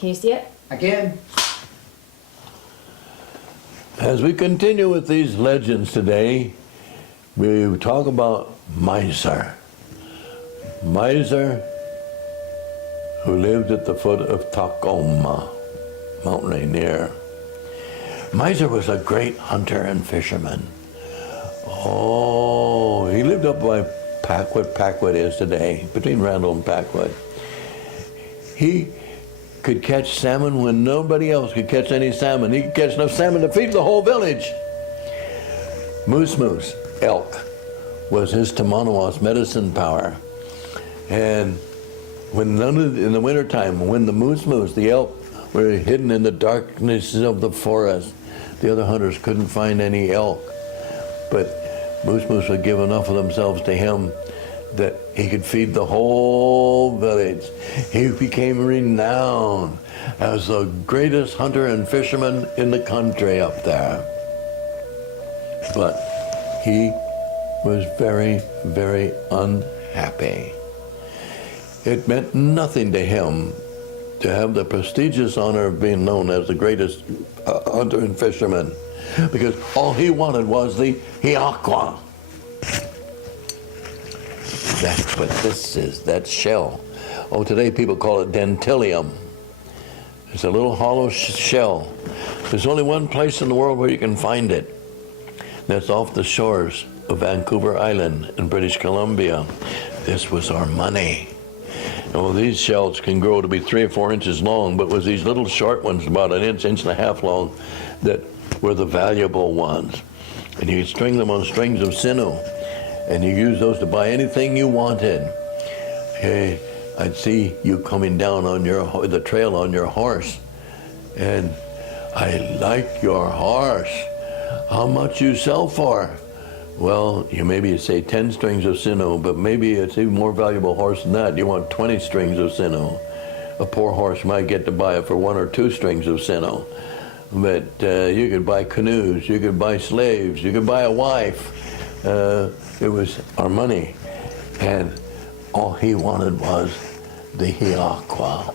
Can you see it? I can. As we continue with these legends today, we talk about Miser. Miser, who lived at the foot of Tacoma, Mount Rainier. Miser was a great hunter and fisherman. Oh, he lived up by Packwood. Packwood is today, between Randall and Packwood. He could catch salmon when nobody else could catch any salmon. He could catch enough salmon to feed the whole village. Moose, elk, was his Tamanawas medicine power. And when in the wintertime, when the moose, the elk, were hidden in the darkness of the forest, the other hunters couldn't find any elk. But Moose would give enough of themselves to him that he could feed the whole village. He became renowned as the greatest hunter and fisherman in the country up there. But he was very, very unhappy. It meant nothing to him to have the prestigious honor of being known as the greatest hunter and fisherman, because all he wanted was the hiaqua. That's what this is, that shell. Oh, today people call it dentilium. It's a little hollow shell. There's only one place in the world where you can find it. That's off the shores of Vancouver Island in British Columbia. This was our money. Oh, these shells can grow to be 3 or 4 inches long, but it was these little short ones, about an inch, inch and a half long, that were the valuable ones. And you could string them on strings of sinew, and you use those to buy anything you wanted. Hey, I'd see you coming down on the trail on your horse, and I like your horse. How much you sell for? Well, you say 10 strings of sinew, but maybe it's even more valuable horse than that. You want 20 strings of sinew. A poor horse might get to buy it for 1 or 2 strings of sinew. But you could buy canoes, you could buy slaves, you could buy a wife. It was our money. And all he wanted was the hiaqua.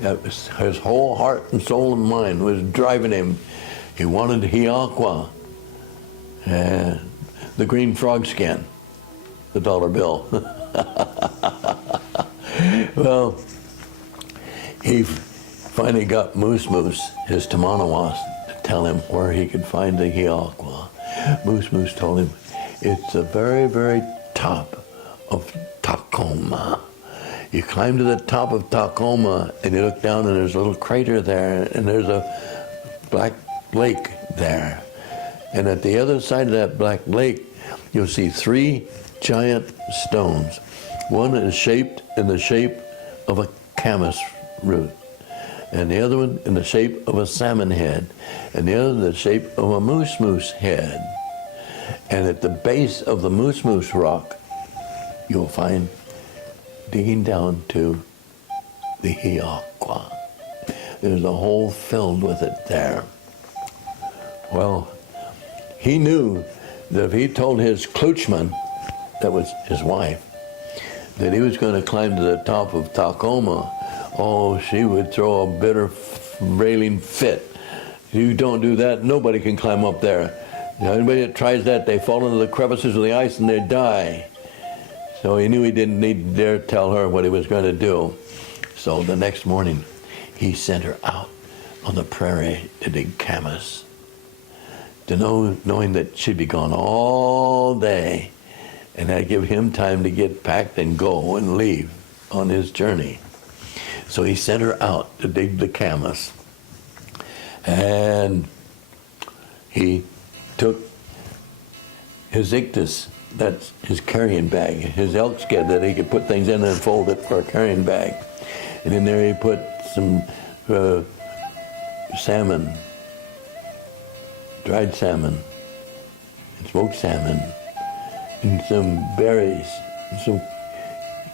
That was his whole heart and soul and mind was driving him. He wanted hiaqua. And the green frog skin, the dollar bill. Well, he finally got Moose, his Tamanawas, to tell him where he could find the hiaqua. Moose told him, it's the very, very top of Tacoma. You climb to the top of Tacoma and you look down and there's a little crater there and there's a black lake there. And at the other side of that black lake, you'll see 3 giant stones. One is shaped in the shape of a camas root, and the other one in the shape of a salmon head, and the other in the shape of a moose head. And at the base of the moose rock, you'll find, digging down to the hiaqua. There's a hole filled with it there. Well, he knew that if he told his kloochman, that was his wife, that he was going to climb to the top of Tacoma, oh, she would throw a bitter railing fit. You don't do that, nobody can climb up there. Anybody that tries that, they fall into the crevices of the ice and they die. So he knew he didn't need to dare tell her what he was going to do. So the next morning, he sent her out on the prairie to dig camas, knowing that she'd be gone all day, and that'd give him time to get packed and go and leave on his journey. So he sent her out to dig the camas, and he took his ictus, that's his carrying bag, his elk skin that he could put things in and fold it for a carrying bag. And in there he put some salmon, dried salmon, and smoked salmon, and some berries, and some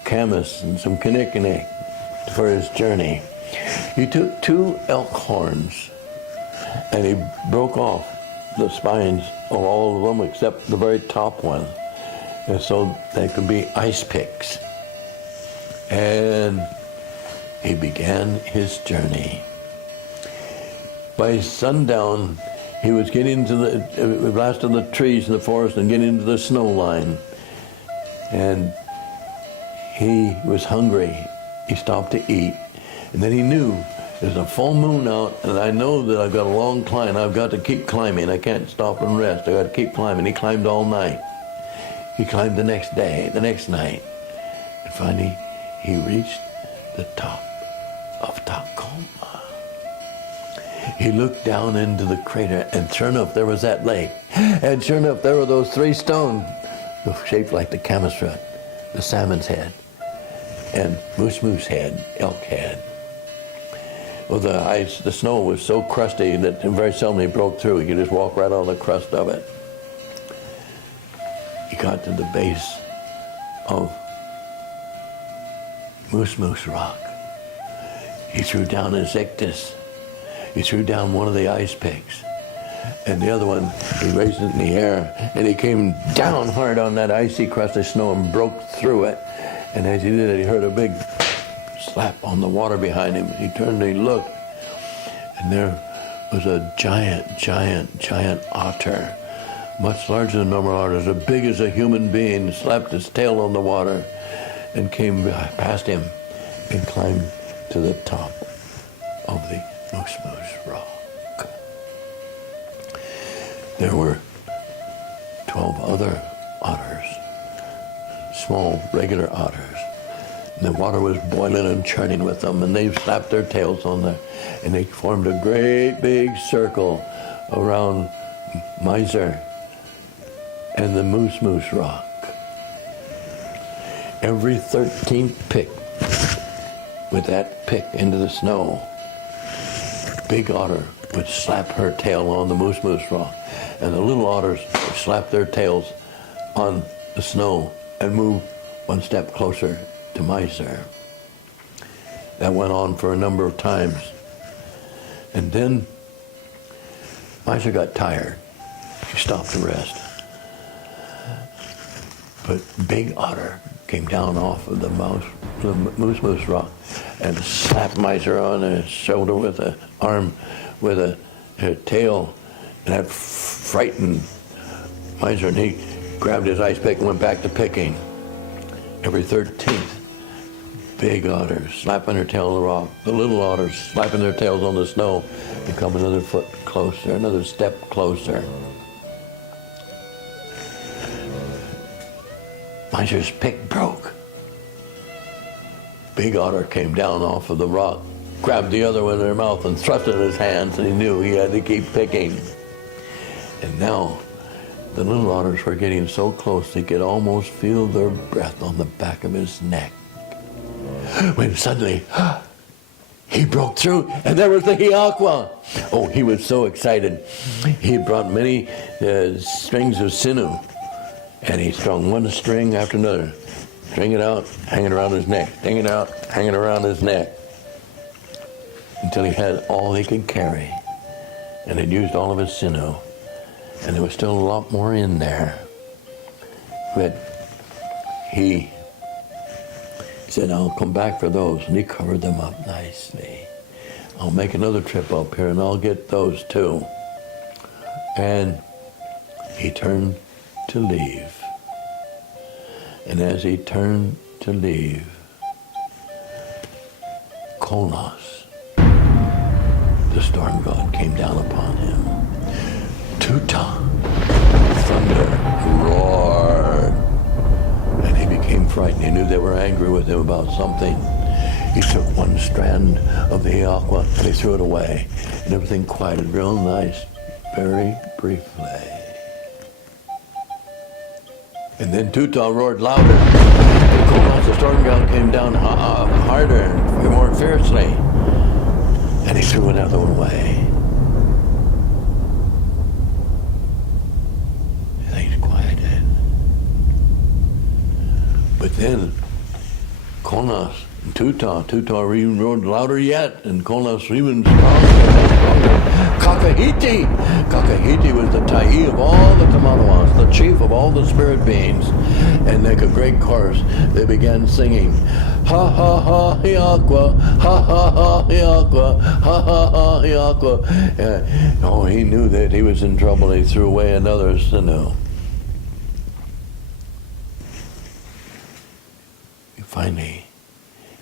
camas, and some kinnikinnick for his journey. He took 2 elk horns, and he broke off the spines of all of them except the very top one, and so they could be ice picks. And he began his journey. By sundown, he was getting to the last of the trees in the forest and getting into the snow line. And he was hungry. He stopped to eat. And then he knew there's a full moon out, and I know that I've got a long climb. I've got to keep climbing. I can't stop and rest. I've got to keep climbing. He climbed all night. He climbed the next day, the next night. And finally, he reached the top of Tacoma. He looked down into the crater, and sure enough, there was that lake. And sure enough, there were those 3 stones, shaped like the camel's foot, the salmon's head, and moose head, elk head. Well, the snow was so crusty that very seldom he broke through. He could just walk right on the crust of it. He got to the base of Moose Rock. He threw down his ictus. He threw down one of the ice picks. And the other one, he raised it in the air, and he came down hard on that icy crust of snow and broke through it. And as he did it, he heard a big slap on the water behind him. He turned and he looked, and there was a giant otter, much larger than normal otters, as big as a human being, slapped his tail on the water and came past him and climbed to the top of the Moose Rock. There were 12 other otters, small, regular otters. And the water was boiling and churning with them, and they slapped their tails on there, and they formed a great big circle around Miser and the Moose Rock. Every 13th pick with that pick into the snow, big otter would slap her tail on the Moose Rock, and the little otters would slap their tails on the snow and move one step closer to Miser. That went on for a number of times. And then Miser got tired. She stopped to rest. But Big Otter came down off of the Moose Rock and slapped Miser on his shoulder with an arm, with a tail, and that frightened Miser, and he grabbed his ice pick and went back to picking. Every 13th, Big Otter slapping her tail on the rock, the little otters slapping their tails on the snow and come another foot closer, another step closer. Miser's pick broke. Big Otter came down off of the rock, grabbed the other one in her mouth and thrust it in his hands, and he knew he had to keep picking. And now the little otters were getting so close they could almost feel their breath on the back of his neck. When suddenly, he broke through, and there was the Hiaqua. Oh, he was so excited. He had brought many strings of sinew, and he strung one string after another. String it out, hang it around his neck. String it out, hang it around his neck. Until he had all he could carry, and had used all of his sinew. And there was still a lot more in there. But he said, I'll come back for those. And he covered them up nicely. I'll make another trip up here and I'll get those too. And he turned to leave. And as he turned to leave, Kolnos, the storm god, came down upon him. Tuta, thunder, roared, and he became frightened. He knew they were angry with him about something. He took one strand of the Hiaqua and he threw it away, and everything quieted real nice, very briefly. And then Tuta roared louder, and Kolnos, the storm god, came down harder and more fiercely, and he threw another one away. But then Kolnos and Tuta even roared louder yet, and Kolnos even stronger. Kakahiti! Kakahiti was the Tahi of all the Tamanawas, the chief of all the spirit beings. And like a great chorus, they began singing, ha ha ha Hiaqua, ha ha ha Hiaqua, ha ha ha Hiaqua. Oh, he knew that he was in trouble. He threw away another sinew. Finally,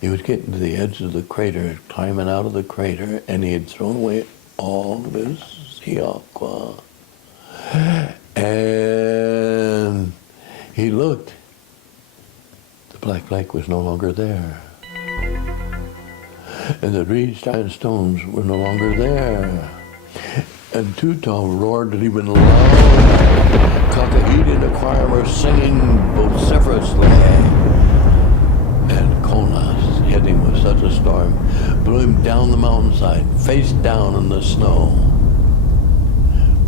he was getting to the edge of the crater, climbing out of the crater, and he had thrown away all of his Hiaqua. And he looked. The black lake was no longer there. And the three giant stones were no longer there. And Tutaw roared even louder. Kakahidi and the choir were singing vociferously. And Konas hit him with such a storm, blew him down the mountainside, face down in the snow,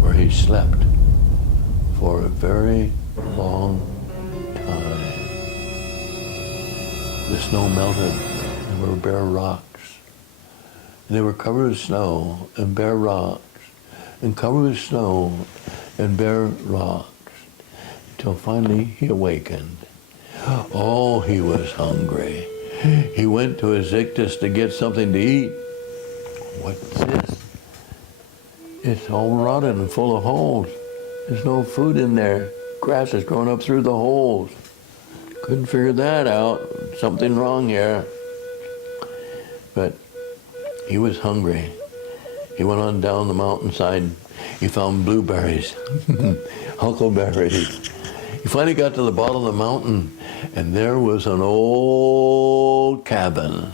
where he slept for a very long time. The snow melted, and there were bare rocks. And they were covered with snow and bare rocks, and covered with snow and bare rocks, until finally he awakened. Oh, he was hungry. He went to his Ichthys to get something to eat. What's this? It's all rotten and full of holes. There's no food in there. Grass has grown up through the holes. Couldn't figure that out. Something wrong here. But he was hungry. He went on down the mountainside. He found blueberries, huckleberries. He finally got to the bottom of the mountain, and there was an old cabin.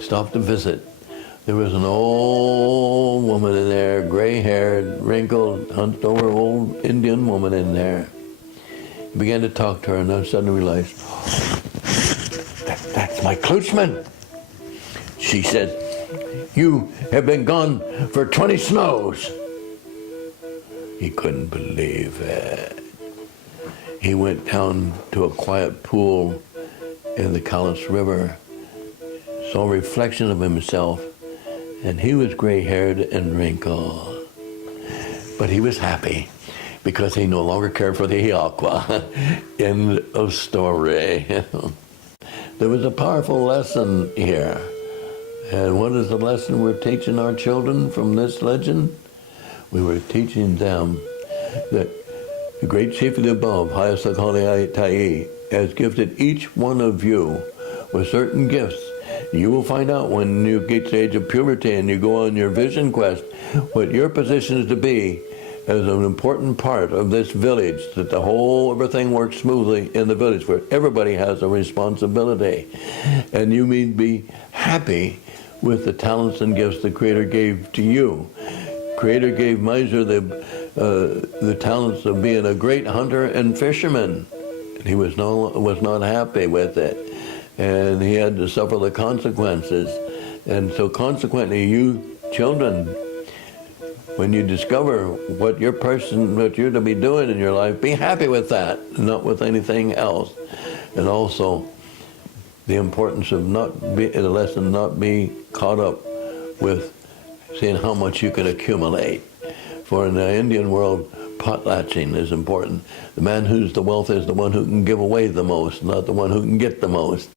Stopped to visit. There was an old woman in there, gray-haired, wrinkled, hunched-over old Indian woman in there. He began to talk to her, and then suddenly realized, that's my kloochman. She said, you have been gone for 20 snows. He couldn't believe it. He went down to a quiet pool in the Kalas River, saw a reflection of himself, and he was gray-haired and wrinkled. But he was happy because he no longer cared for the Hiaqua. End of story. There was a powerful lesson here. And what is the lesson we're teaching our children from this legend? We were teaching them that the great chief of the above, Hayasakali Tai, has gifted each one of you with certain gifts. You will find out when you get to the age of puberty and you go on your vision quest what your position is to be as an important part of this village, that the whole everything works smoothly in the village, where everybody has a responsibility. And you may be happy with the talents and gifts the Creator gave to you. Creator gave Miser the talents of being a great hunter and fisherman. And he was not happy with it. And he had to suffer the consequences. And so consequently, you children, when you discover what you're to be doing in your life, be happy with that, not with anything else. And also, the importance of the lesson not be caught up with seeing how much you can accumulate. For in the Indian world, potlatching is important. The man who's the wealth is the one who can give away the most, not the one who can get the most.